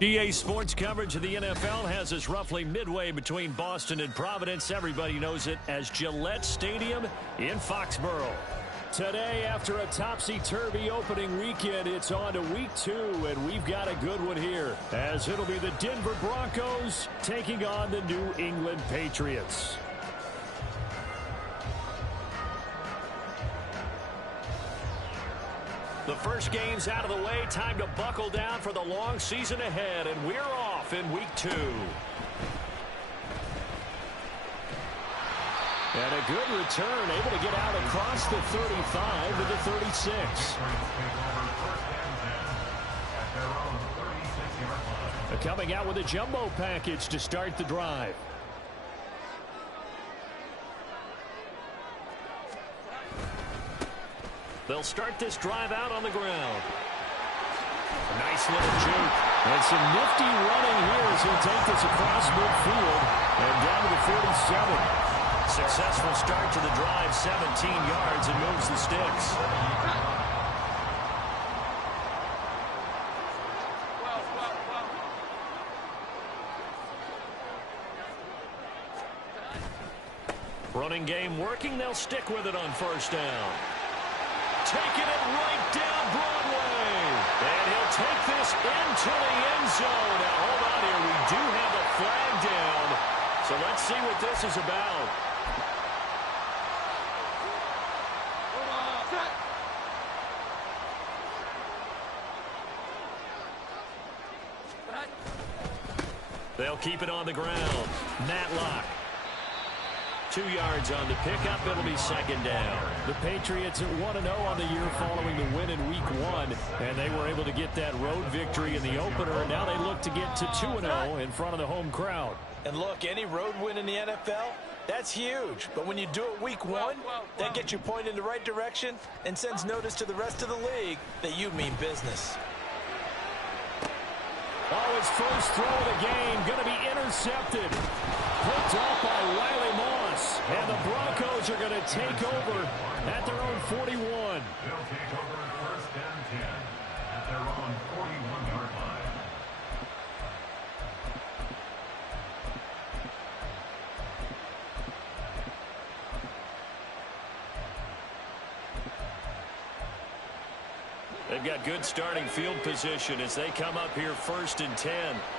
EA Sports coverage of the NFL has us roughly midway between Boston and Providence. Everybody knows it as Gillette Stadium in Foxborough. Today, after a topsy-turvy opening weekend, it's on to week 2, and we've got a good one here, as it'll be the Denver Broncos taking on the New England Patriots. The first game's out of the way. Time to buckle down for the long season ahead, and we're off in week 2. And a good return, able to get out across the 35 to the 36. Coming out with a jumbo package to start the drive. They'll start this drive out on the ground. A nice little juke. And some nifty running here as he'll take this across midfield and down to the 47. Successful start to the drive, 17 yards, and moves the sticks. Running game working. They'll stick with it on first down. Taking it right down Broadway. And he'll take this into the end zone. Now, hold on here. We do have a flag down. So let's see what this is about. They'll keep it on the ground. Matlock. 2 yards on the pickup. It'll be second down. The Patriots at 1-0 on the year following the win in week 1. And they were able to get that road victory in the opener. And now they look to get to 2-0 in front of the home crowd. And look, any road win in the NFL, that's huge. But when you do it week 1, that gets you pointed in the right direction and sends notice to the rest of the league that you mean business. Oh, his first throw of the game going to be intercepted. Picked off by Riley Moss. And the Broncos are going to take over at their own 41. They'll take over first and 10 at their own 41-yard line. They've got good starting field position as they come up here first and 10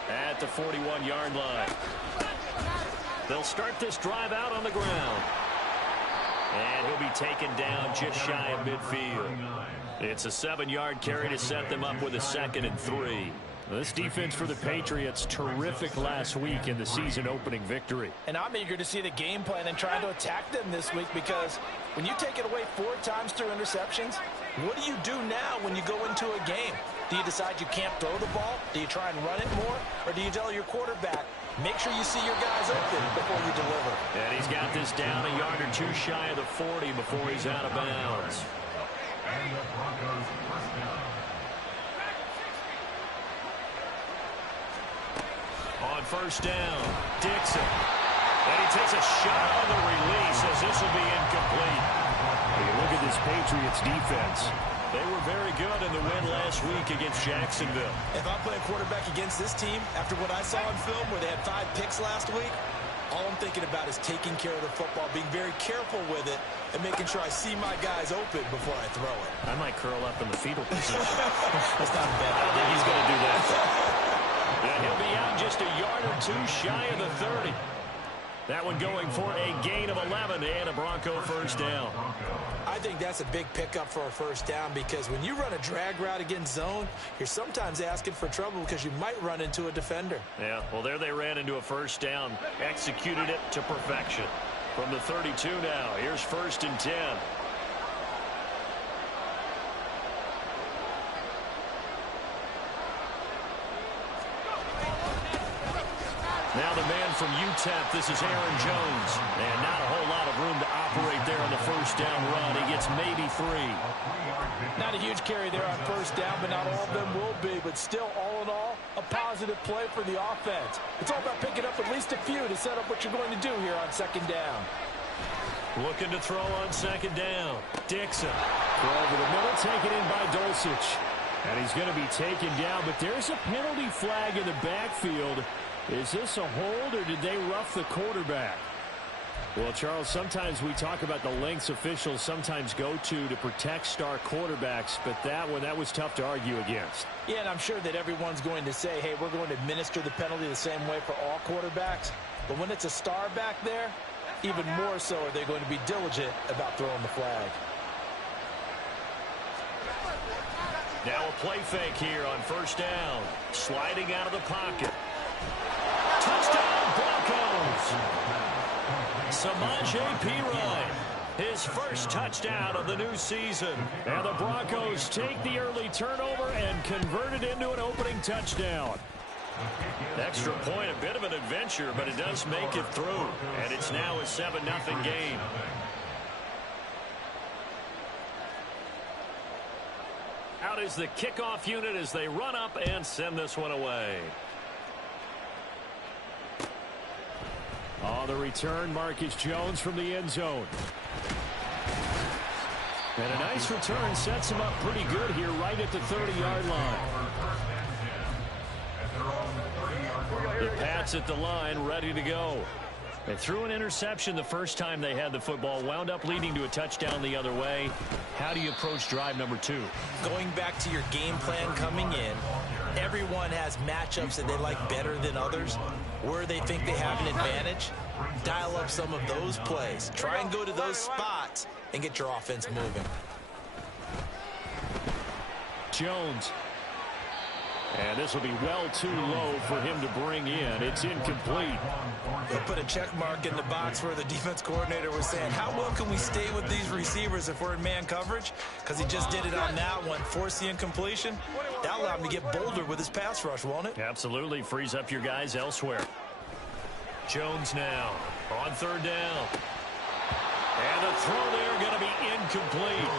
at the 41-yard line. They'll start this drive out on the ground. And he'll be taken down just shy of midfield. It's a 7-yard carry to set them up with a 2nd and 3. This defense for the Patriots, terrific last week in the season-opening victory. And I'm eager to see the game plan and trying to attack them this week, because when you take it away 4 times through interceptions, what do you do now when you go into a game? Do you decide you can't throw the ball? Do you try and run it more? Or do you tell your quarterback, make sure you see your guys open before you deliver? And he's got this down a yard or 2 shy of the 40 before he's out of bounds. And the Broncos first down. On first down, Dixon. And he takes a shot on the release as this will be incomplete. When you look at this Patriots defense, they were very good in the win last week against Jacksonville. If I'm playing quarterback against this team, after what I saw on film where they had 5 picks last week, all I'm thinking about is taking care of the football, being very careful with it, and making sure I see my guys open before I throw it. I might curl up in the fetal position. That's not a bad I don't think idea. he's going to do that. And he'll be out just a yard or 2 shy of the 30. That one going for a gain of 11 and a Bronco first down. I think that's a big pickup for a first down, because when you run a drag route against zone, you're sometimes asking for trouble because you might run into a defender. Yeah, well, there they ran into a first down, executed it to perfection. From the 32 now, here's first and 10. Now the man from UTEP, this is Aaron Jones. And not a whole lot of room to operate there on the first down run. He gets maybe 3. Not a huge carry there on first down, but not all of them will be. But still, all in all, a positive play for the offense. It's all about picking up at least a few to set up what you're going to do here on second down. Looking to throw on second down. Dixon. Throw over the middle, taken in by Dulcich. And he's going to be taken down, but there's a penalty flag in the backfield. Is this a hold, or did they rough the quarterback? Well, Charles, sometimes we talk about the lengths officials sometimes go to protect star quarterbacks, but that was tough to argue against. Yeah, and I'm sure that everyone's going to say, hey, we're going to administer the penalty the same way for all quarterbacks. But when it's a star back there, even more so are they going to be diligent about throwing the flag. Now a play fake here on first down. Sliding out of the pocket. Touchdown, Broncos! Samaje Perine, his first touchdown of the new season. And the Broncos take the early turnover and convert it into an opening touchdown. Extra point, a bit of an adventure, but it does make it through. And it's now a 7-0 game. Out is the kickoff unit as they run up and send this one away. On the return, Marcus Jones from the end zone. And a nice return sets him up pretty good here right at the 30-yard line. The Pats at the line, ready to go. They threw an interception the first time they had the football, wound up leading to a touchdown the other way. How do you approach drive number 2? Going back to your game plan coming in, everyone has matchups that they like better than others. Where they think they have an advantage, dial up some of those plays. Try and go to those spots and get your offense moving. Jones. And this will be well too low for him to bring in. It's incomplete. They'll put a check mark in the box where the defense coordinator was saying, how well can we stay with these receivers if we're in man coverage? Because he just did it on that one, force the incompletion. That'll allow him to get bolder with his pass rush, won't it? Absolutely. Frees up your guys elsewhere. Jones now on third down. And the throw there going to be incomplete.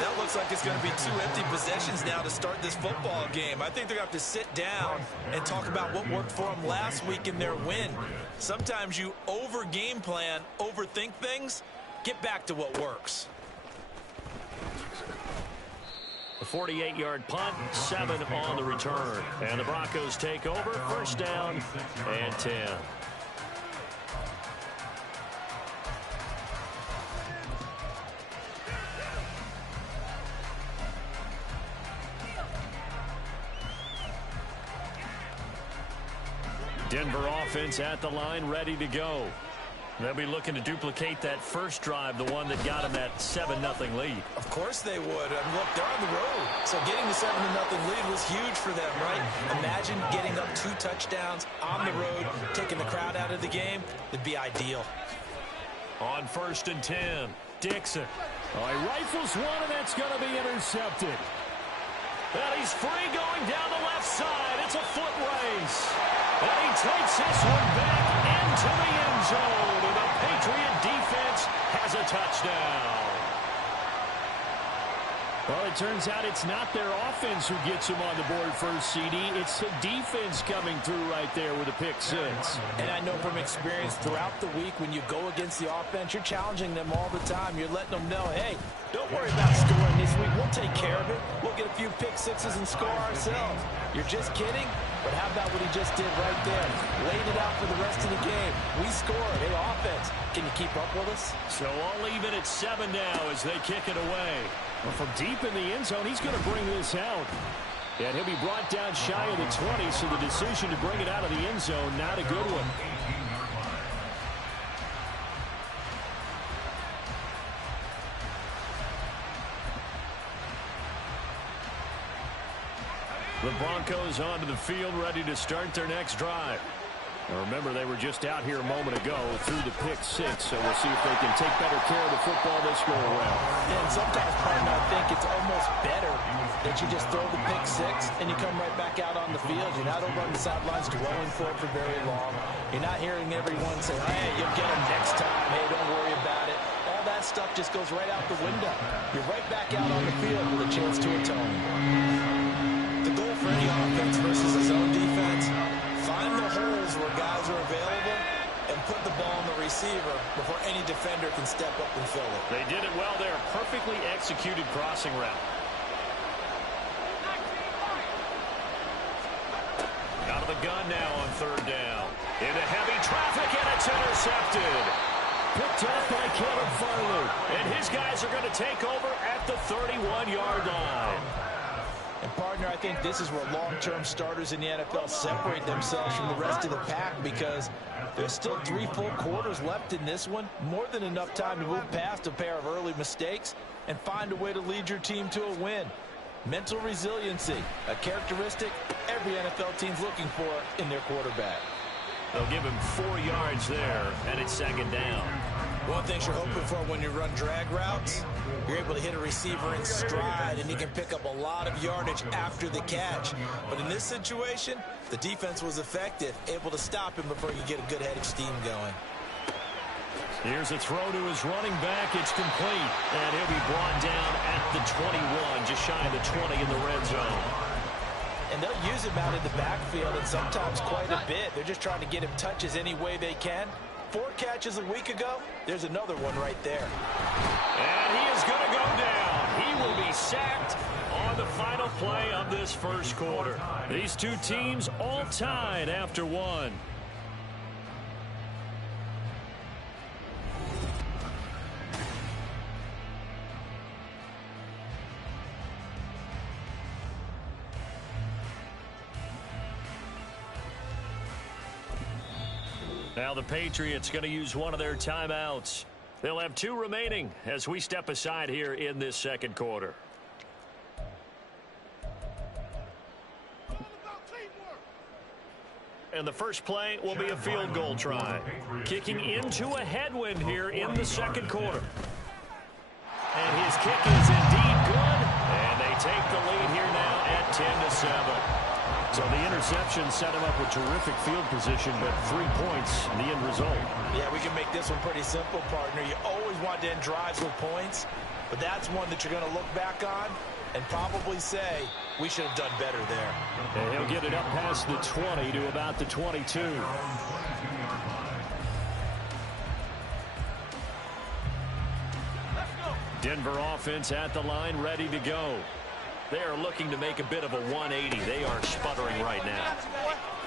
That looks like it's going to be 2 empty possessions now to start this football game. I think they're going to have to sit down and talk about what worked for them last week in their win. Sometimes you over-game plan, overthink things, get back to what works. A 48-yard punt, 7 on the return. And the Broncos take over, first down and 10. Denver offense at the line, ready to go. They'll be looking to duplicate that first drive, the one that got them that 7-0 lead. Of course they would. I mean, look, they're on the road. So getting the 7-0 lead was huge for them, right? Imagine getting up 2 touchdowns on the road, taking the crowd out of the game. It'd be ideal. On first and 10, Dixon. Oh, he rifles one, and that's going to be intercepted. And he's free going down the left side. It's a foot race. And he takes this one back into the end zone. And the Patriot defense has a touchdown. Well, it turns out it's not their offense who gets him on the board first, CD. It's the defense coming through right there with a pick-6. And I know from experience throughout the week when you go against the offense, you're challenging them all the time. You're letting them know, hey, don't worry about scoring this week. We'll take care of it. We'll get a few pick-6s and score ourselves. You're just kidding? But how about what he just did right there? Laid it out for the rest of the game. We scored. Hey, offense, can you keep up with us? So all even at 7 now as they kick it away. Well, from deep in the end zone, he's going to bring this out. And he'll be brought down shy of the 20, so the decision to bring it out of the end zone, not a good one. The Broncos onto the field, ready to start their next drive. Now remember, they were just out here a moment ago through the pick-6, so we'll see if they can take better care of the football this go around. And sometimes, partner, I think it's almost better that you just throw the pick six and you come right back out on the field. You're not over on the sidelines dwelling for it for very long. You're not hearing everyone say, hey, you'll get them next time. Hey, don't worry about it. All that stuff just goes right out the window. You're right back out on the field with a chance to atone. The goal for any offense versus his own defense, find the holes where guys are available and put the ball on the receiver before any defender can step up and fill it. They did it well there. Perfectly executed crossing route. Out of the gun now on third down. Into heavy traffic, and it's intercepted. Picked up by Caleb Farley. And his guys are going to take over at the 31-yard line. And, partner, I think this is where long-term starters in the NFL separate themselves from the rest of the pack, because there's still 3 full quarters left in this one. More than enough time to move past a pair of early mistakes and find a way to lead your team to a win. Mental resiliency, a characteristic every NFL team's looking for in their quarterback. They'll give him 4 yards there, and it's second down. One thing you're hoping for when you run drag routes, you're able to hit a receiver in stride, and he can pick up a lot of yardage after the catch. But in this situation, the defense was effective, able to stop him before you get a good head of steam going. Here's a throw to his running back. It's complete, and he'll be brought down at the 21, just shy of the 20 in the red zone. And they'll use him out in the backfield, and sometimes quite a bit. They're just trying to get him touches any way they can. 4 catches a week ago, there's another one right there. And he is going to go down. He will be sacked on the final play of this first quarter. These two teams all tied after 1. Now the Patriots going to use one of their timeouts. They'll have 2 remaining as we step aside here in this second quarter. And the first play will be a field goal try. Kicking into a headwind here in the second quarter. And his kick is indeed good. And they take the lead here now at 10-7. So the interception set him up with terrific field position, but 3 points in the end result. Yeah, we can make this one pretty simple, partner. You always want to end drives with points, but that's one that you're going to look back on and probably say, we should have done better there. And he'll get it up past the 20 to about the 22. Denver offense at the line, ready to go. They are looking to make a bit of a 180. They are sputtering right now.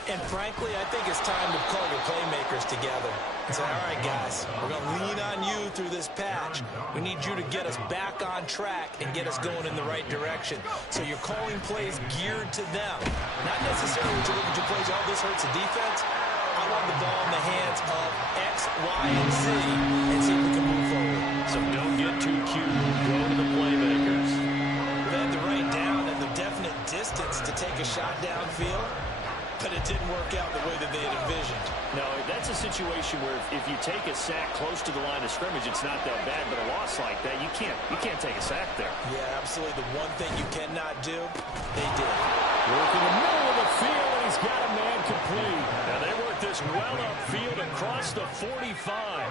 And frankly, I think it's time to call your playmakers together and say, all right, guys, we're going to lean on you through this patch. We need you to get us back on track and get us going in the right direction. So you're calling plays geared to them. Not necessarily to look at your plays, oh, this hurts the defense. I want the ball in the hands of X, Y, and Z and see if we can move forward. So don't get too cute. Go to the playmakers. They had the right down and the definite distance to take a shot downfield, but it didn't work out the way that they had envisioned. No, that's a situation where if you take a sack close to the line of scrimmage, it's not that bad, but a loss like that, you can't take a sack there. Yeah, absolutely. The one thing you cannot do, they did. Working the middle of the field, and he's got a man complete. Now they work this well upfield across the 45.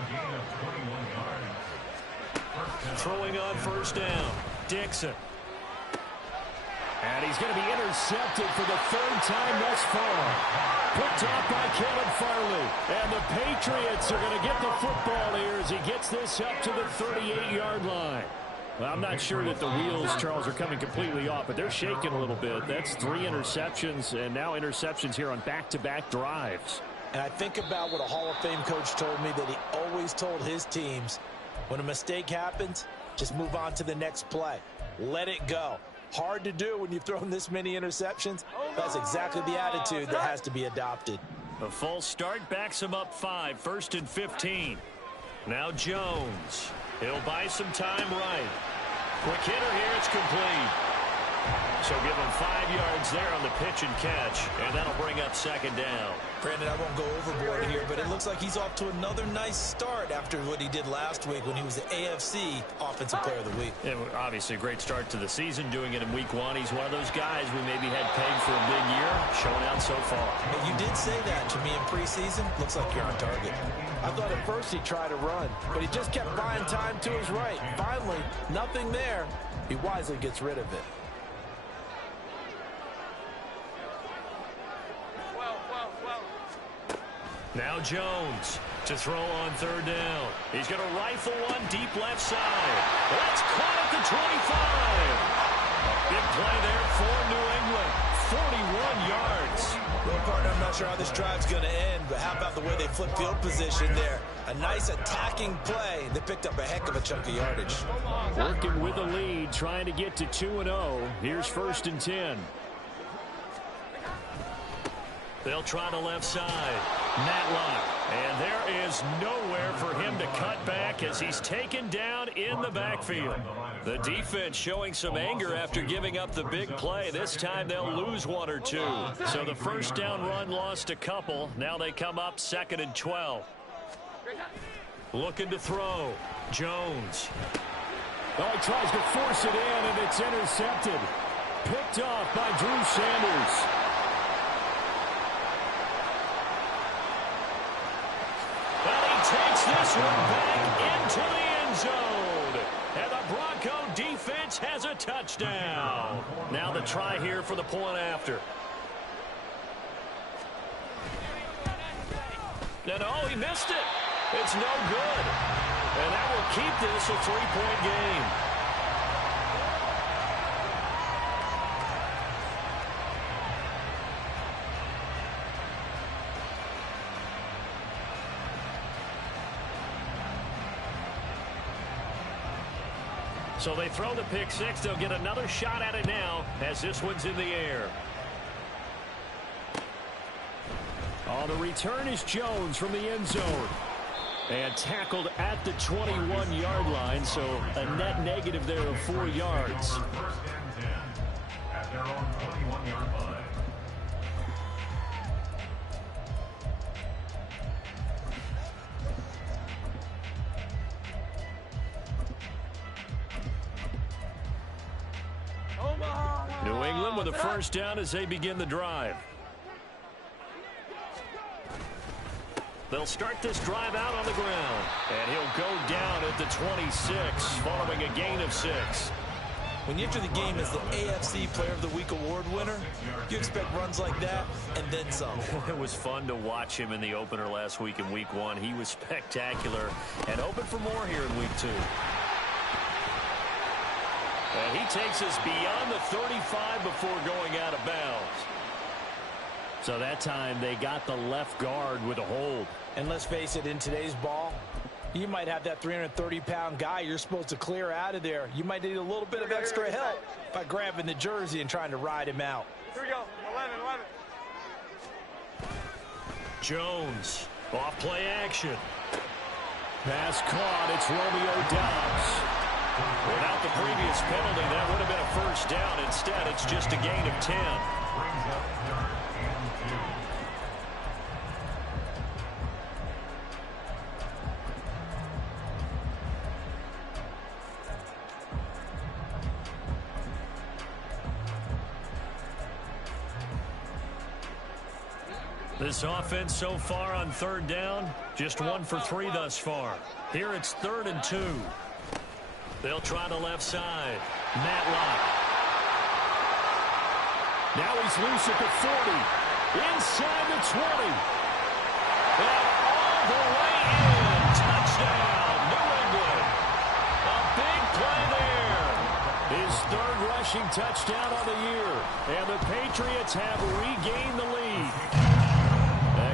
Throwing on first down, Dixon. And he's going to be intercepted for the 3rd time thus far. Picked off by Caleb Farley. And the Patriots are going to get the football here as he gets this up to the 38-yard line. Well, I'm not sure that the wheels, Charles, are coming completely off, but they're shaking a little bit. That's 3 interceptions, and now interceptions here on back-to-back drives. And I think about what a Hall of Fame coach told me, that he always told his teams, when a mistake happens, just move on to the next play. Let it go. Hard to do when you've thrown this many interceptions. That's exactly the attitude that has to be adopted. A false start backs him up 5, 1st and 15. Now Jones. He'll buy some time right. Quick hitter here, it's complete. So give him 5 yards there on the pitch and catch, and that'll bring up second down. Brandon, I won't go overboard here, but it looks like he's off to another nice start after what he did last week when he was the AFC Offensive Player of the Week. Yeah, obviously a great start to the season, doing it in week 1. He's one of those guys we maybe had pegged for a big year, showing out so far. But you did say that to me in preseason. Looks like you're on target. I thought at first he'd try to run, but he just kept buying time to his right. Finally, nothing there. He wisely gets rid of it. Now Jones to throw on third down. He's going to rifle one deep left side. That's caught at the 25. A big play there for New England. 41 yards. Well, partner, I'm not sure how this drive's going to end, but how about the way they flip field position there? A nice attacking play. They picked up a heck of a chunk of yardage. Working with a lead, trying to get to 2-0. Here's 1st and 10. They'll try the left side. Matlock. And there is nowhere for him to cut back as he's taken down in the backfield. The defense showing some anger after giving up the big play. This time they'll lose 1 or 2. So the first down run lost a couple. Now they come up 2nd and 12. Looking to throw. Jones. Oh, he tries to force it in, and it's intercepted. Picked off by Drew Sanders. Takes this one back into the end zone. And the Bronco defense has a touchdown. Now the try here for the point after. And oh, he missed it. It's no good. And that will keep this a 3-point game. So they throw the pick six. They'll get another shot at it now as this one's in the air. On the return is Jones from the end zone. And tackled at the 21-yard line, so a net negative there of 4 yards. 1st and 10 at their own 21-yard line. New England with a first down as they begin the drive. They'll start this drive out on the ground. And he'll go down at the 26 following a gain of 6. When you enter the game as the AFC Player of the Week award winner, you expect runs like that and then some. It was fun to watch him in the opener last week in week 1. He was spectacular and open for more here in week 2. And he takes us beyond the 35 before going out of bounds. So that time they got the left guard with a hold. And let's face it, in today's ball, you might have that 330-pound guy you're supposed to clear out of there. You might need a little bit of extra help by grabbing the jersey and trying to ride him out. Here we go. 11. Jones, off play action. Pass caught. It's Romeo Doubs. Without the previous penalty, that would have been a first down. Instead, it's just a gain of 10. Brings up 3rd and 2. This offense so far on 3rd down, just 1 for 3 thus far. Here it's 3rd and 2. They'll try the left side. Matlock. Now he's loose at the 40. Inside the 20. And all the way in. Touchdown, New England. A big play there. His 3rd rushing touchdown on the year. And the Patriots have regained the lead.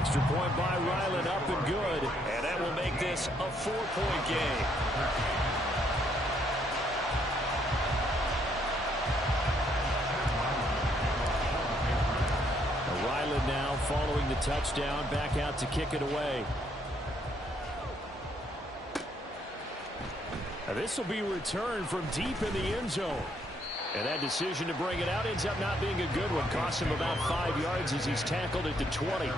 Extra point by Ryland, up and good. And that will make this a 4-point game. Now following the touchdown, back out to kick it away. This will be returned from deep in the end zone. And that decision to bring it out ends up not being a good one. Cost him about 5 yards as he's tackled at the 20.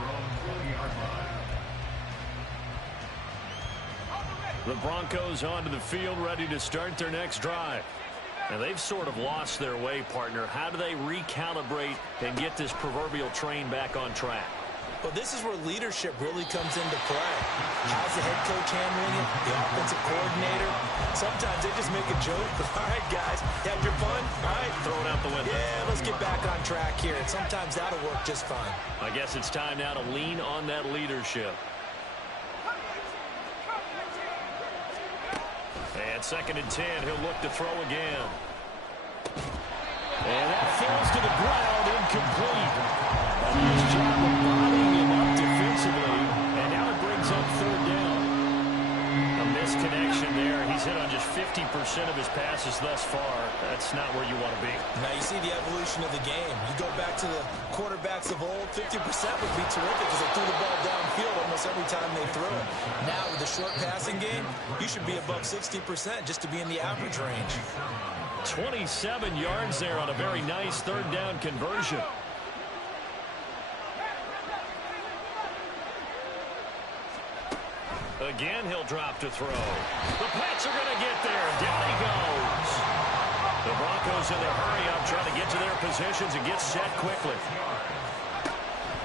The Broncos onto the field, ready to start their next drive. And they've sort of lost their way, partner. How do they recalibrate and get this proverbial train back on track? Well, this is where leadership really comes into play. How's the head coach handling it? The offensive coordinator? Sometimes they just make a joke. All right, guys, had your fun? All right. Throw it out the window. Yeah, let's get back on track here. And sometimes that'll work just fine. I guess it's time now to lean on that leadership. And 2nd and 10, he'll look to throw again. And that falls to the ground, incomplete. A nice job of bodying him up defensively, and now it brings up 3rd down. A misconnection there. He's hit on just 50% of his passes thus far. That's not where you want to be. Now you see the evolution of the game. You go back to the quarterbacks of old, 50% would be terrific because they threw the ball downfield almost every time they threw it. Now with the short passing game, you should be above 60% just to be in the average range. 27 yards there on a very nice 3rd down conversion. Again, he'll drop to throw. The Pats are going to get there. Down he goes. The Broncos in their hurry-up trying to get to their positions and get set quickly.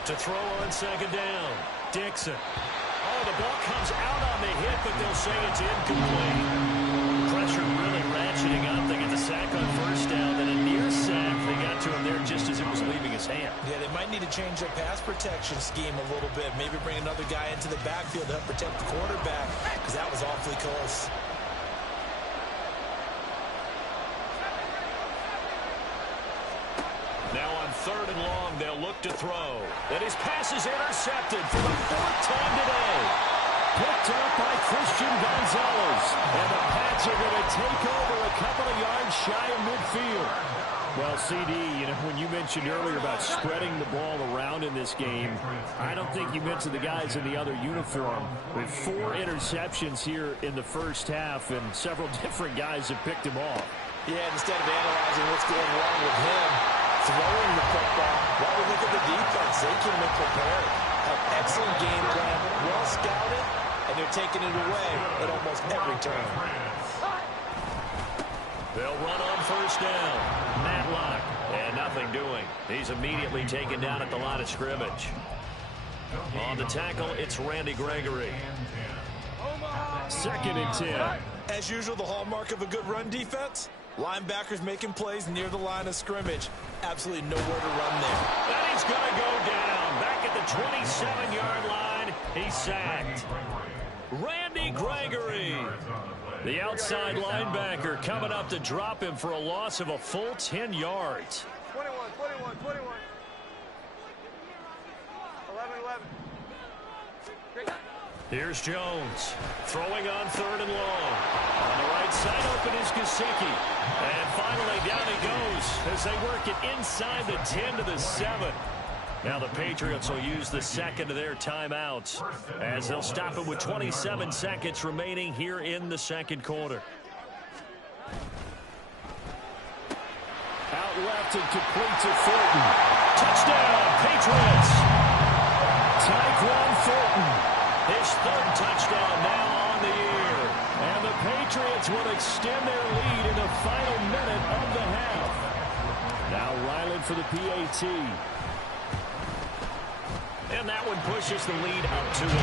To throw on 2nd down. Dixon. Oh, the ball comes out on the hit, but they'll say it's incomplete. Pressure really ratcheting up. They get the sack on 1st down, then a near sack. They got to him there just as it was leaving his hand. Yeah, they might need to change their pass protection scheme a little bit. Maybe bring another guy into the backfield to help protect the quarterback, because that was awfully close. Now on 3rd and long, they'll look to throw. And his pass is intercepted for the 4th time today. Picked up by Christian Gonzalez. And the Pats are going to take over a couple of yards shy of midfield. Well, CD, you know, when you mentioned earlier about spreading the ball around in this game, I don't think you mentioned the guys in the other uniform. With 4 interceptions here in the first half, and several different guys have picked him off. Yeah, instead of analyzing what's going wrong with him, throwing the football, while we look at the defense, they came in prepared. An excellent game plan, well scouted, and they're taking it away at almost every turn. They'll run on 1st down. Matlock, and nothing doing. He's immediately taken down at the line of scrimmage. On the tackle, it's Randy Gregory. 2nd and 10. As usual, the hallmark of a good run defense, linebackers making plays near the line of scrimmage. Absolutely nowhere to run there. And he's going to go down. Back at the 27-yard line, he's sacked. Randy Gregory, the outside linebacker, coming up to drop him for a loss of a full 10 yards. 21. 11. Here's Jones, throwing on 3rd and long. On the right side, open is Gesicki. And finally, down he goes as they work it inside the 10 to the 7. Now the Patriots will use the 2nd of their timeouts as they'll stop it with 27 seconds remaining here in the 2nd quarter. Out left and complete to Fulton. Touchdown, Patriots! Tyquan Fulton. His 3rd touchdown now on the year. And the Patriots will extend their lead in the final minute of the half. Now Ryland for the PAT. And that one pushes the lead up to 11.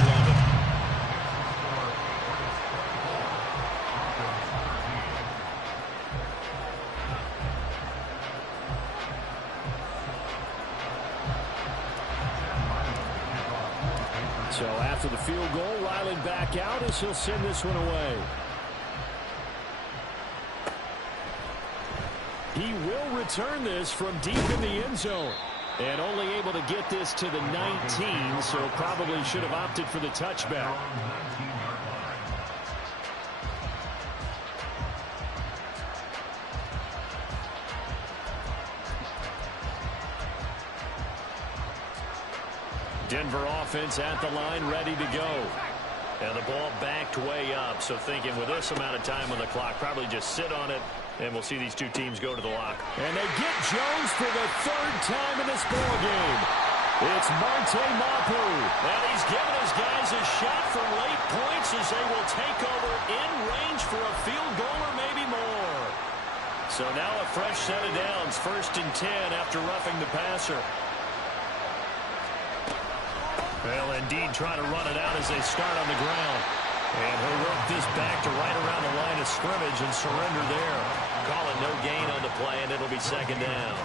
So after the field goal, Ryland back out as he'll send this one away. He will return this from deep in the end zone. And only able to get this to the 19, so probably should have opted for the touchback. Denver offense at the line, ready to go. And the ball backed way up, so thinking with this amount of time on the clock, probably just sit on it And we'll see these two teams go to the lock. And they get Jones for the third time in this ball game. It's Marte Mapu. And he's given his guys a shot for late points as they will take over in range for a field goal or maybe more. So now a fresh set of downs, 1st and 10 after roughing the passer. Well, indeed, trying to run it out as they start on the ground. And he'll work this back to right around the line of scrimmage and surrender there. Call it no gain on the play, and it'll be 2nd down.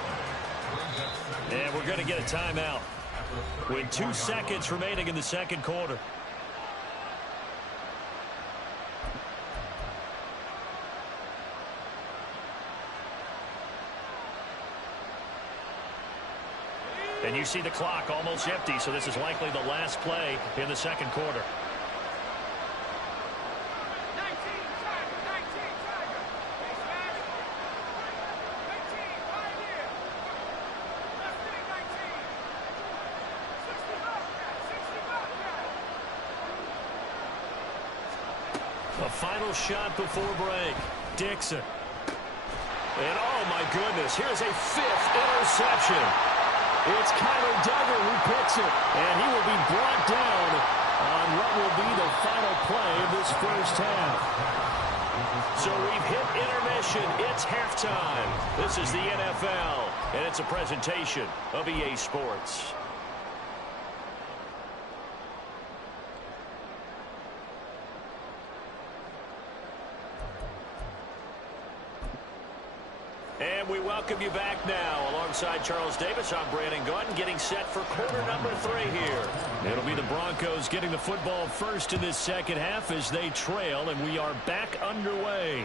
And we're going to get a timeout with 2 seconds remaining in the 2nd quarter. And you see the clock almost empty, so this is likely the last play in the 2nd quarter. A final shot before break. Dixon. And oh my goodness, here's a 5th interception. It's Kyler Duggar who picks it, and he will be brought down on what will be the final play of this first half. So we've hit intermission. It's halftime. This is the NFL, and it's a presentation of EA Sports. And we welcome you back now. Alongside Charles Davis, I'm Brandon Gaudin, getting set for quarter number 3 here. It'll be the Broncos getting the football first in this 2nd half as they trail, and we are back underway.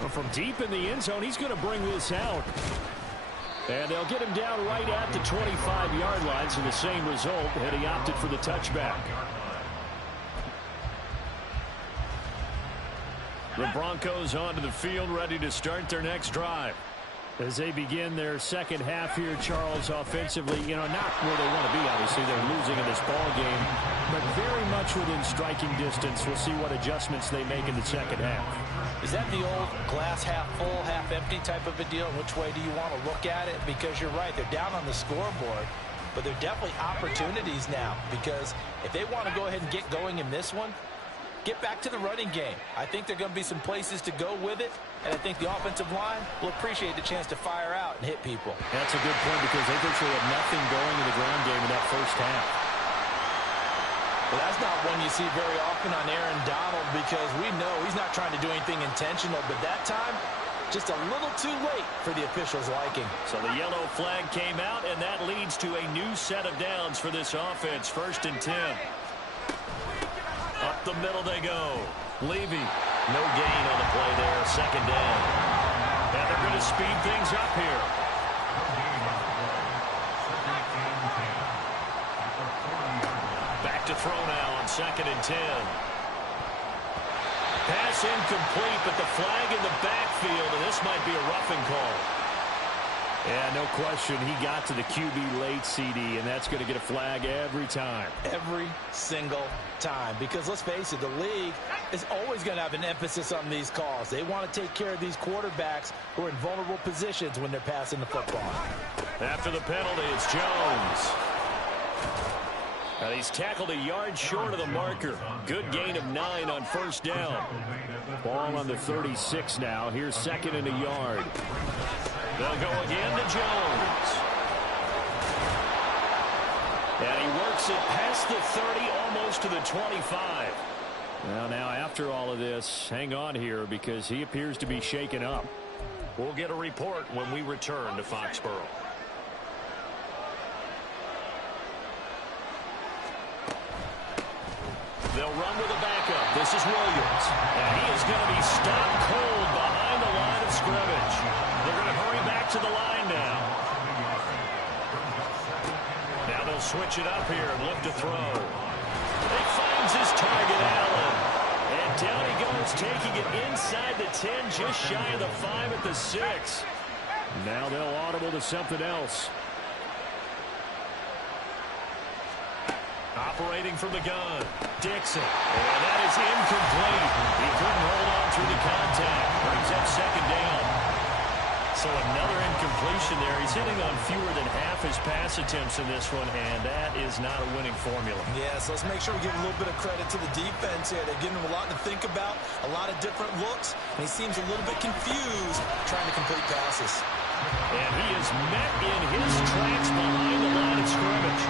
Well, from deep in the end zone, he's going to bring this out. And they'll get him down right at the 25-yard line, so the same result, and he opted for the touchback. The Broncos onto the field, ready to start their next drive. As they begin their 2nd half here, Charles, offensively, not where they want to be, obviously. They're losing in this ball game, but very much within striking distance. We'll see what adjustments they make in the 2nd half. Is that the old glass half full, half empty type of a deal? Which way do you want to look at it? Because you're right, they're down on the scoreboard, but they're definitely opportunities now, because if they want to go ahead and get going in this one, get back to the running game. I think there are going to be some places to go with it, and I think the offensive line will appreciate the chance to fire out and hit people. That's a good point because they virtually had nothing going in the ground game in that first half. Well, that's not one you see very often on Aaron Donald because we know he's not trying to do anything intentional, but that time, just a little too late for the officials' liking. So the yellow flag came out, and that leads to a new set of downs for this offense. 1st and 10. Up the middle they go. Levy. No gain on the play there. 2nd down. And they're going to speed things up here. Back to throw now on 2nd and 10. Pass incomplete, but the flag in the backfield, and this might be a roughing call. Yeah, no question. He got to the QB late, CD, and that's going to get a flag every time. Every single time. Because let's face it, the league is always going to have an emphasis on these calls. They want to take care of these quarterbacks who are in vulnerable positions when they're passing the football. After the penalty, it's Jones. And he's tackled a yard short of the marker. Good gain of 9 on 1st down. Ball on the 36 now. Here's 2nd and a yard. They'll go again to Jones. And he works it past the 30, almost to the 25. Well, now, after all of this, hang on here because he appears to be shaken up. We'll get a report when we return to Foxborough. They'll run with a backup. This is Williams. And he is going to be stopped cold behind the line of scrimmage. They're going to hurry back to the line now. Now they'll switch it up here and look to throw. He finds his target, Allen. And down he goes, taking it inside the 10, just shy of the 5 at the 6. Now they'll audible to something else. Operating from the gun, Dixon. And that is incomplete. He couldn't hold on through the contact. Brings up second down. So another incompletion there. He's hitting on fewer than half his pass attempts in this one, and that is not a winning formula. Yeah, so let's make sure we give a little bit of credit to the defense here. They're giving him a lot to think about, a lot of different looks, and he seems a little bit confused trying to complete passes. And he is met in his tracks behind the line of scrimmage.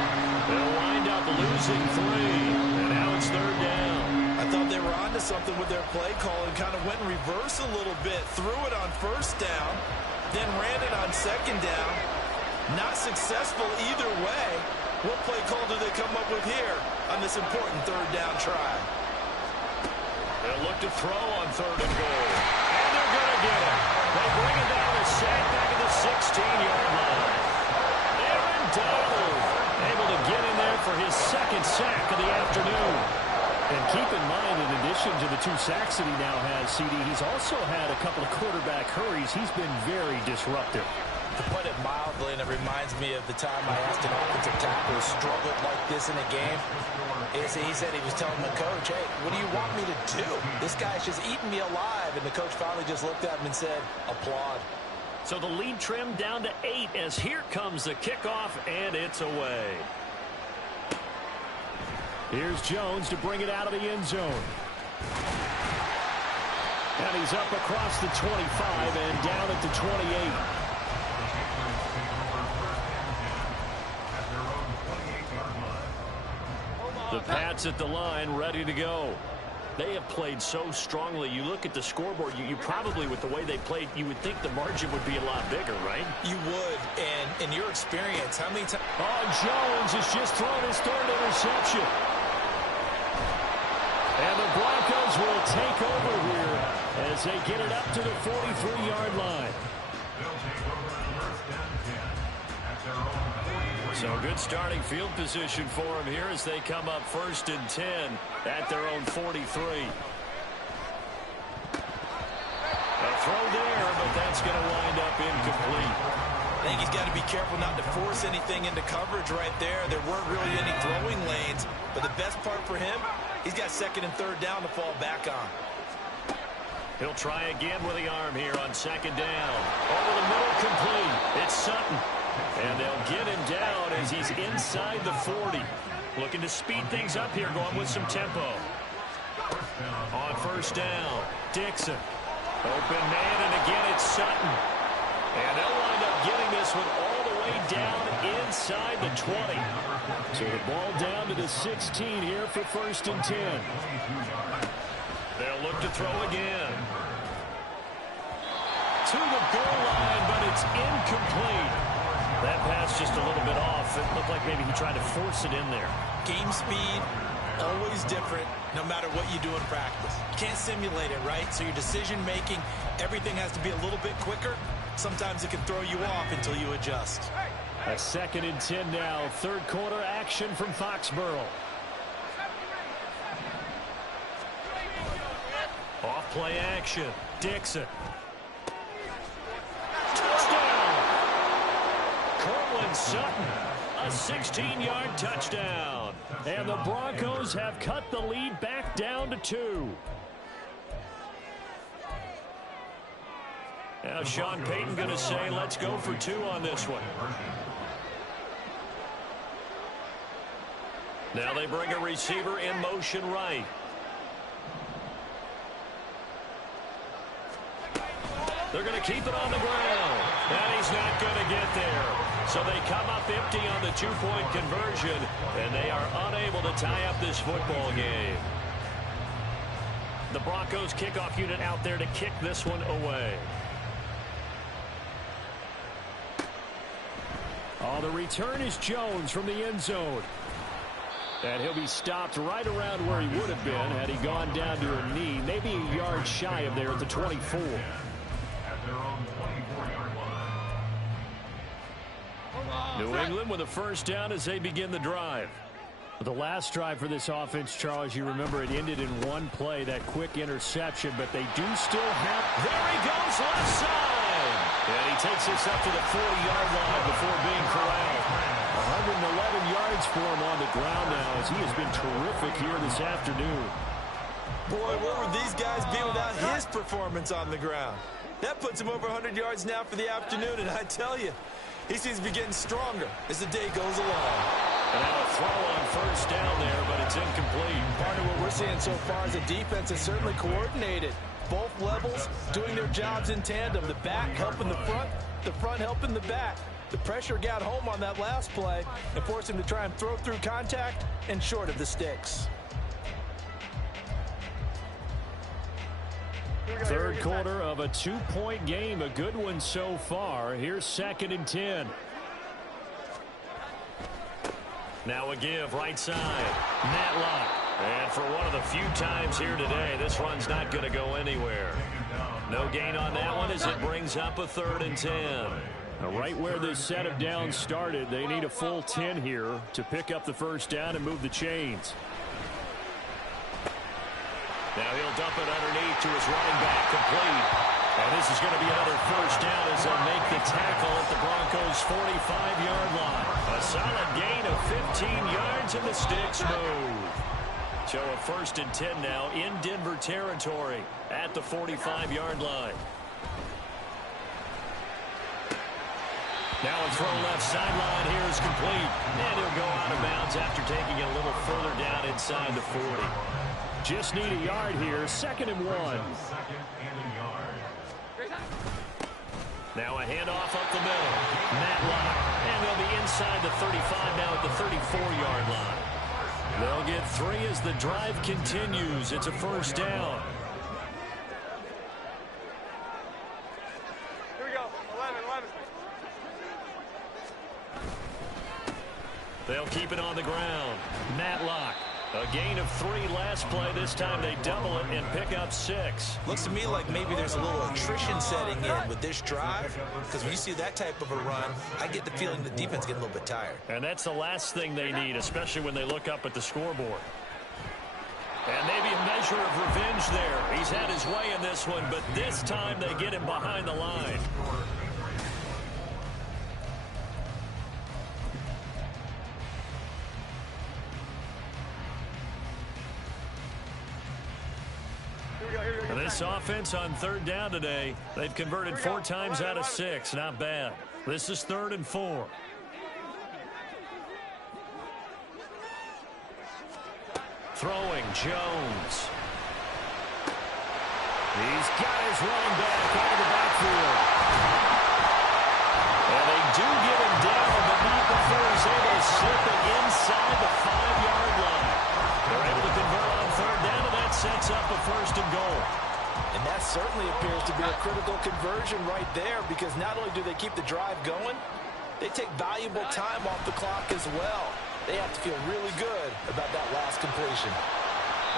They'll wind up losing 3, and now it's third down. I thought they were onto something with their play call and kind of went in reverse a little bit, threw it on first down, then ran it on second down. Not successful either way. What play call do they come up with here on this important third down try? They'll look to throw on third and goal. And they're going to get it. They bring it down to sack back at the 16-yard line. Aaron Donald able to get in there for his second sack of the afternoon. And keep in mind, in addition to the 2 sacks that he now has, CD, he's also had a couple of quarterback hurries. He's been very disruptive. To put it mildly, and it reminds me of the time I asked an offensive tackle who struggled like this in a game. He said he was telling the coach, hey, what do you want me to do? This guy's just eating me alive. And the coach finally just looked at him and said, applaud. So the lead trimmed down to 8 as here comes the kickoff, and it's away. Here's Jones to bring it out of the end zone. And he's up across the 25 and down at the 28. The Pats at the line, ready to go. They have played so strongly. You look at the scoreboard, you probably, with the way they played, you would think the margin would be a lot bigger, right? You would, and in your experience, how many times... Oh, Jones has just thrown his 3rd interception. And the Broncos will take over here as they get it up to the 43-yard line. So good starting field position for them here as they come up 1st and 10 at their own 43. A throw there, but that's going to wind up incomplete. I think he's got to be careful not to force anything into coverage right there. There weren't really any throwing lanes, but the best part for him, he's got 2nd and 3rd down to fall back on. He'll try again with the arm here on 2nd down. Over the middle, complete. It's Sutton. And they'll get him down as he's inside the 40. Looking to speed things up here, going with some tempo. On 1st down, Dixon. Open man, and again it's Sutton. And they'll wind up getting this one all the way down inside the 20. So the ball down to the 16 here for 1st and 10. They'll look to throw again. To the goal line, but it's incomplete. That pass just a little bit off. It looked like maybe he tried to force it in there. Game speed, always different, no matter what you do in practice. You can't simulate it, right? So your decision-making, everything has to be a little bit quicker. Sometimes it can throw you off until you adjust. A 2nd and 10 now. 3rd quarter action from Foxborough. Off play action. Dixon. Sutton, a 16-yard touchdown. And the Broncos have cut the lead back down to 2. Now Sean Payton going to say, let's go for 2 on this one. Now they bring a receiver in motion right. They're going to keep it on the ground. And he's not going to get there. So they come up empty on the 2-point conversion, and they are unable to tie up this football game. The Broncos kickoff unit out there to kick this one away. Oh, the return is Jones from the end zone. And he'll be stopped right around where he would have been had he gone down to a knee, maybe a yard shy of there at the 24. New England with a 1st down as they begin the drive. The last drive for this offense, Charles, you remember it ended in one play, that quick interception, but they do still have... There he goes, left side! And he takes this up to the 40-yard line before being corralled. 111 yards for him on the ground now as he has been terrific here this afternoon. Boy, where would these guys be without his performance on the ground? That puts him over 100 yards now for the afternoon, and I tell you, he seems to be getting stronger as the day goes along. And now a throw on first down there, but it's incomplete. Part of what we're seeing so far is the defense is certainly coordinated. Both levels doing their jobs in tandem. The back helping the front helping the back. The pressure got home on that last play and forced him to try and throw through contact and short of the sticks. Third quarter of a 2-point game, a good one so far. Here's 2nd and 10. Now a give right side. Matlock. And for one of the few times here today, this run's not going to go anywhere. No gain on that one as it brings up a 3rd and 10. Now right where this set of downs started, they need a full 10 here to pick up the first down and move the chains. Now he'll dump it underneath to his running back, complete. And this is going to be another first down as they'll make the tackle at the Broncos' 45-yard line. A solid gain of 15 yards and the sticks move. So a 1st and 10 now in Denver territory at the 45-yard line. Now a throw left sideline here is complete. And he'll go out of bounds after taking it a little further down inside the 40. Just need a yard here, 2nd and 1. Now a handoff up the middle. Matlock. And they'll be inside the 35 now at the 34-yard line. They'll get 3 as the drive continues. It's a first down. Here we go. 11. They'll keep it on the ground. Matlock. A gain of 3 last play. This time they double it and pick up 6. Looks to me like maybe there's a little attrition setting in with this drive, because when you see that type of a run, I get the feeling the defense getting a little bit tired. And that's the last thing they need, especially when they look up at the scoreboard. And maybe a measure of revenge there. He's had his way in this one, but this time they get him behind the line. This offense on 3rd down today, they've converted 4 times out of 6. Not bad. This is 3rd and 4. Throwing, Jones. He's got his running back out of the backfield. And they do get him down, but not before he's able to slip it inside the 5-yard line. They're able to convert on 3rd down, and that sets up a 1st and goal. And that certainly appears to be a critical conversion right there, because not only do they keep the drive going, they take valuable time off the clock as well. They have to feel really good about that last completion.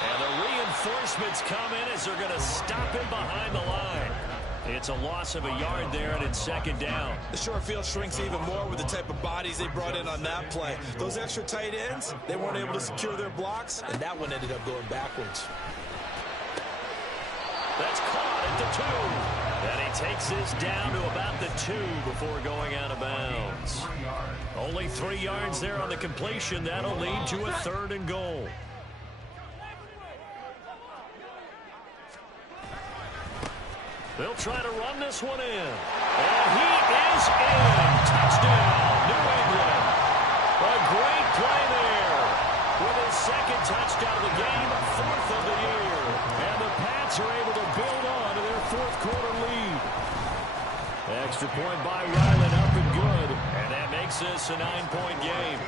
And the reinforcements come in as they're going to stop him behind the line. It's a loss of a yard there, and it's 2nd down. The short field shrinks even more with the type of bodies they brought in on that play. Those extra tight ends, they weren't able to secure their blocks, and that one ended up going backwards. That's caught at the 2. And he takes this down to about the 2 before going out of bounds. Only 3 yards there on the completion. That'll lead to a 3rd and goal. They'll try to run this one in. And he is in. Touchdown, New England. A great play there. With his 2nd touchdown of the game, 4th of the year. And the Pats are able to build on to their 4th quarter lead. Extra point by Ryland, up and good. And that makes this a 9-point game.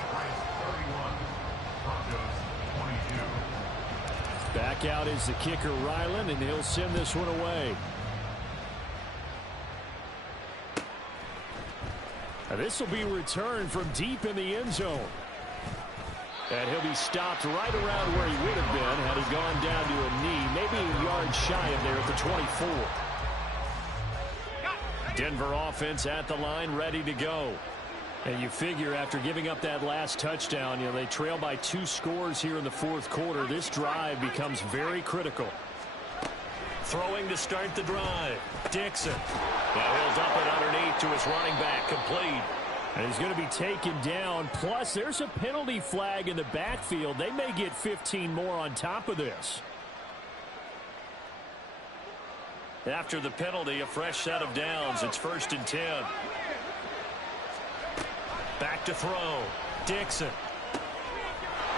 Back out is the kicker, Ryland, and he'll send this one away. Now this will be returned from deep in the end zone. And he'll be stopped right around where he would have been had he gone down to a knee, maybe a yard shy of there at the 24. Denver offense at the line, ready to go. And you figure after giving up that last touchdown, you know, they trail by 2 scores here in the 4th quarter. This drive becomes very critical. Throwing to start the drive. Dixon. Now he'll dump it underneath to his running back, complete. And he's going to be taken down. Plus, there's a penalty flag in the backfield. They may get 15 more on top of this. After the penalty, a fresh set of downs. It's 1st and 10. Back to throw. Dixon.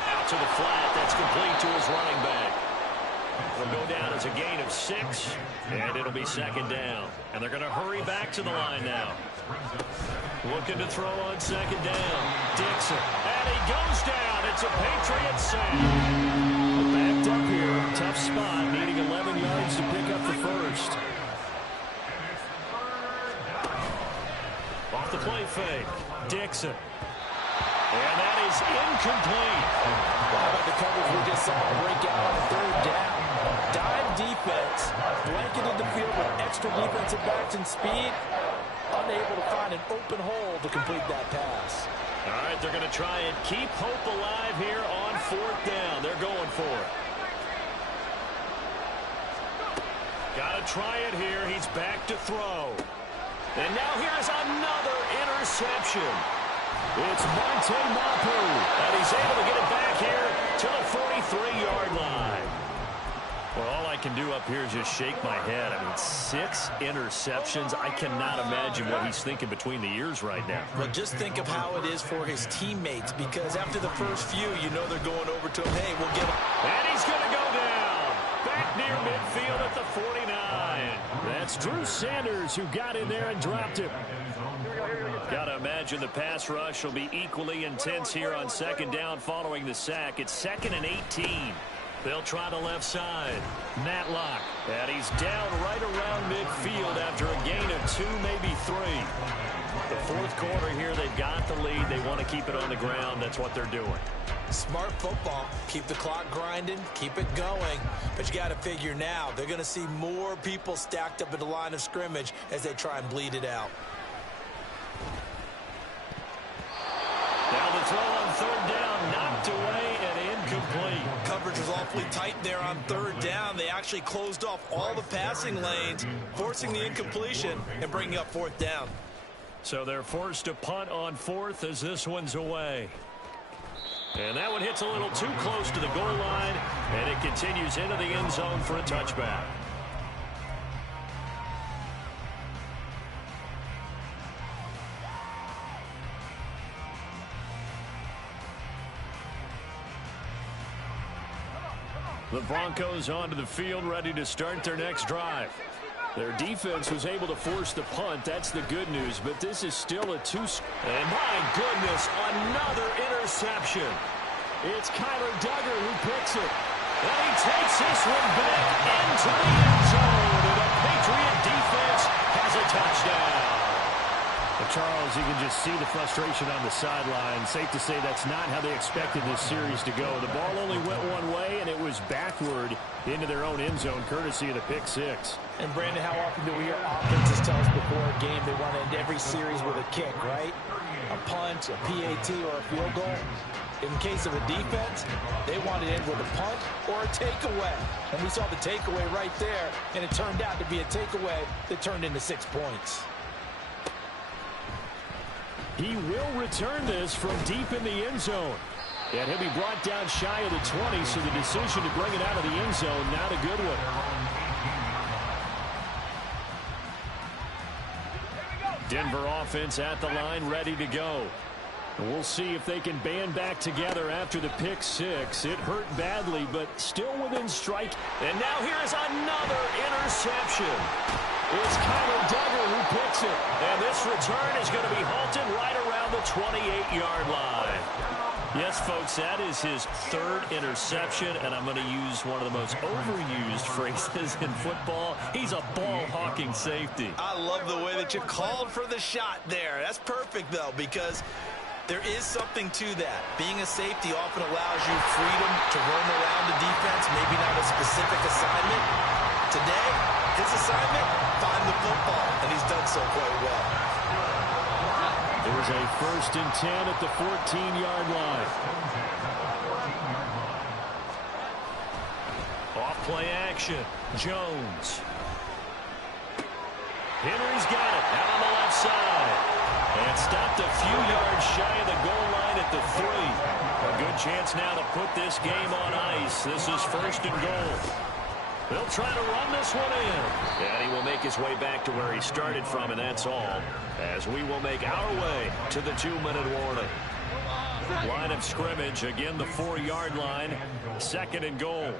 Out to the flat. That's complete to his running back. It'll go down as a gain of 6, and it'll be 2nd down. And they're going to hurry back to the line now. Looking to throw on 2nd down. Dixon. And he goes down. It's a Patriot sack. Backed up here. Tough spot. Needing 11 yards to pick up the first. Off the play fake. Dixon. And that is incomplete. How about the coverage we just saw break out on 3rd down? Dime defense, blanketed the field with extra defensive backs and speed, unable to find an open hole to complete that pass. All right, they're going to try and keep hope alive here on 4th down. They're going for it. Got to try it here. He's back to throw. And now here's another interception. It's Monte Mapu, and he's able to get it back here to the 43-yard line. Well, all I can do up here is just shake my head. I mean, 6 interceptions. I cannot imagine what he's thinking between the ears right now. Well, just think of how it is for his teammates, because after the first few, you know they're going over to him. Hey, we'll give him. And he's going to go down. Back near midfield at the 49. That's Drew Sanders who got in there and dropped him. Got to imagine the pass rush will be equally intense here on 2nd down following the sack. It's 2nd and 18. They'll try the left side. Matlock. And he's down right around midfield after a gain of 2, maybe 3. The 4th quarter here, they've got the lead. They want to keep it on the ground. That's what they're doing. Smart football. Keep the clock grinding. Keep it going. But you got to figure now, they're going to see more people stacked up at the line of scrimmage as they try and bleed it out. Now the throw on 3rd down, knocked away and incomplete. Coverage was awfully tight there on 3rd down. They actually closed off all the passing lanes, forcing the incompletion and bringing up 4th down. So they're forced to punt on 4th as this one's away. And that one hits a little too close to the goal line, and it continues into the end zone for a touchback. The Broncos onto the field, ready to start their next drive. Their defense was able to force the punt. That's the good news, but this is still a 2. And my goodness, another interception. It's Kyler Duggar who picks it. And he takes this one back into the end zone. And the Patriot defense has a touchdown. Well, Charles, you can just see the frustration on the sideline. Safe to say that's not how they expected this series to go. The ball only went one way, and it was backward into their own end zone, courtesy of the pick 6. And, Brandon, how often do we hear offenses tell us before a game they want to end every series with a kick, right? A punt, a PAT, or a field goal. In case of a defense, they want to end with a punt or a takeaway. And we saw the takeaway right there, and it turned out to be a takeaway that turned into 6 points. He will return this from deep in the end zone. And he'll be brought down shy of the 20, so the decision to bring it out of the end zone, not a good one. Denver offense at the line, ready to go. And we'll see if they can band back together after the pick 6. It hurt badly, but still within strike. And now here is another interception. It's Kyler Duggar who picks it. And this return is going to be halted right around the 28-yard line. Yes, folks, that is his 3rd interception, and I'm going to use one of the most overused phrases in football. He's a ball-hawking safety. I love the way that you called for the shot there. That's perfect, though, because there is something to that. Being a safety often allows you freedom to roam around the defense, maybe not a specific assignment. Today, his assignment, find the football, and he's done so quite well. There's a 1st and 10 at the 14-yard line. Off play action. Jones. Henry's got it out on the left side. And Got stopped a few yards shy of the goal line at the 3. A good chance now to put this game on ice. This is 1st and goal. They'll try to run this one in. And he will make his way back to where he started from, and that's all. As we will make our way to the 2-minute warning. Line of scrimmage, again the 4-yard line. 2nd and goal.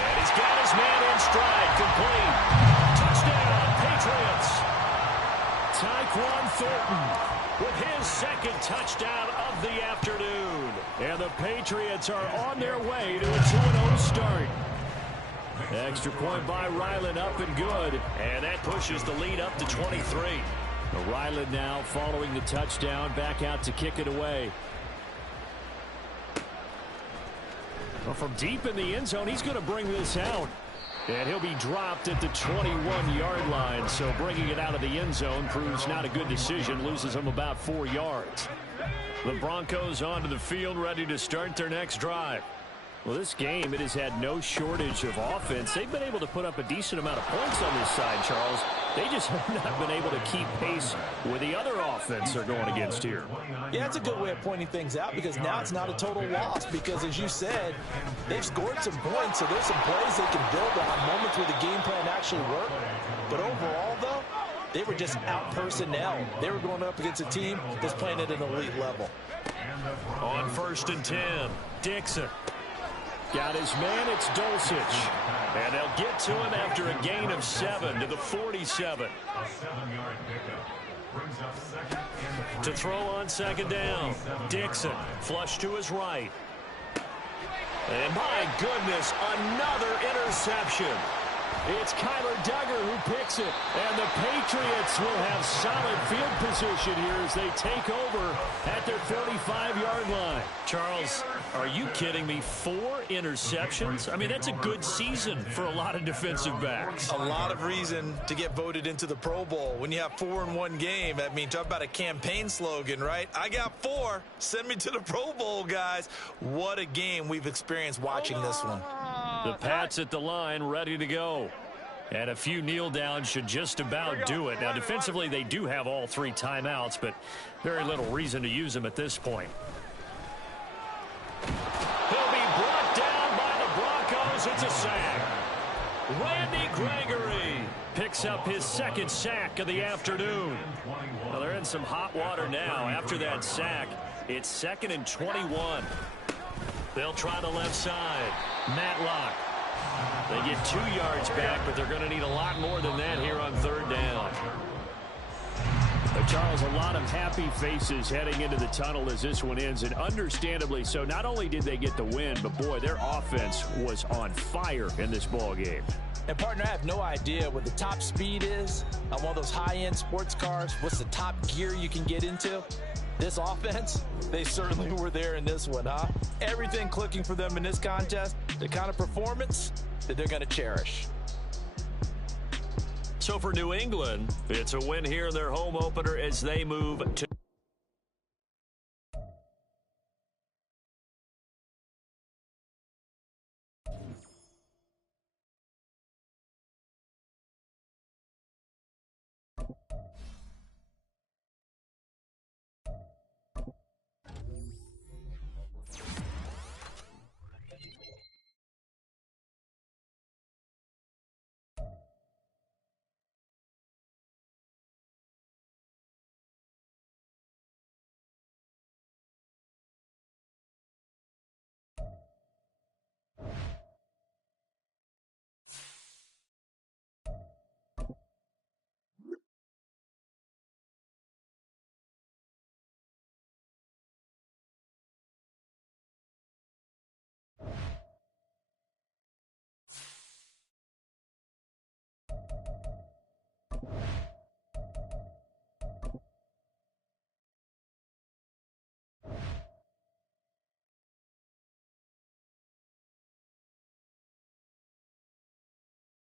And he's got his man in stride, complete. Touchdown, Patriots. Tyquan Thornton with his 2nd touchdown of the afternoon. And the Patriots are on their way to a 2-0 start. Extra point by Ryland, up and good. And that pushes the lead up to 23. Ryland now following the touchdown, back out to kick it away. Well, from deep in the end zone, he's going to bring this out. And he'll be dropped at the 21-yard line. So bringing it out of the end zone proves not a good decision. Loses him about 4 yards. The Broncos onto the field, ready to start their next drive. Well, this game, it has had no shortage of offense. They've been able to put up a decent amount of points on this side, Charles. They just have not been able to keep pace with the other offense they're going against here. Yeah, it's a good way of pointing things out because now it's not a total loss because, as you said, they've scored some points, so there's some plays they can build on, moments where the game plan actually worked. But overall, though, they were just out-personnel. They were going up against a team that's playing at an elite level. On 1st and 10, Dixon. Got his man, it's Dulcich. And they'll get to him after a gain of 7 to the 47. To throw on 2nd down. Dixon, flush to his right. And my goodness, another interception. It's Kyler Duggar who picks it. And the Patriots will have solid field position here as they take over at their 45-yard line. Charles, are you kidding me? 4 interceptions? I mean, that's a good season for a lot of defensive backs. A lot of reason to get voted into the Pro Bowl. When you have 4 in one game, I mean, talk about a campaign slogan, right? I got 4. Send me to the Pro Bowl, guys. What a game we've experienced watching this one. The Pats at the line, ready to go. And a few kneel downs should just about do it. Now, defensively, they do have all 3 timeouts, but very little reason to use them at this point. He'll be brought down by the Broncos. It's a sack. Randy Gregory picks up his 2nd sack of the afternoon. Well, they're in some hot water now. After that sack, it's 2nd and 21. They'll try the left side. Matlock. They get 2 yards back, but they're going to need a lot more than that here on 3rd down. Charles, a lot of happy faces heading into the tunnel as this one ends, and understandably so. Not only did they get the win, but boy, their offense was on fire in this ball game. And, partner, I have no idea what the top speed is on one of those high-end sports cars. What's the top gear you can get into? This offense, they certainly were there in this one, huh? Everything clicking for them in this contest, the kind of performance that they're going to cherish. So for New England, it's a win here in their home opener as they move to